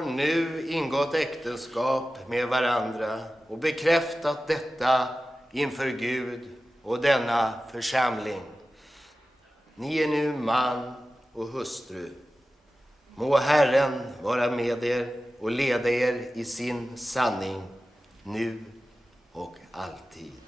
har nu ingått äktenskap med varandra och bekräftat detta inför Gud och denna församling. Ni är nu man och hustru. Må Herren vara med er och leda er i sin sanning, nu och alltid.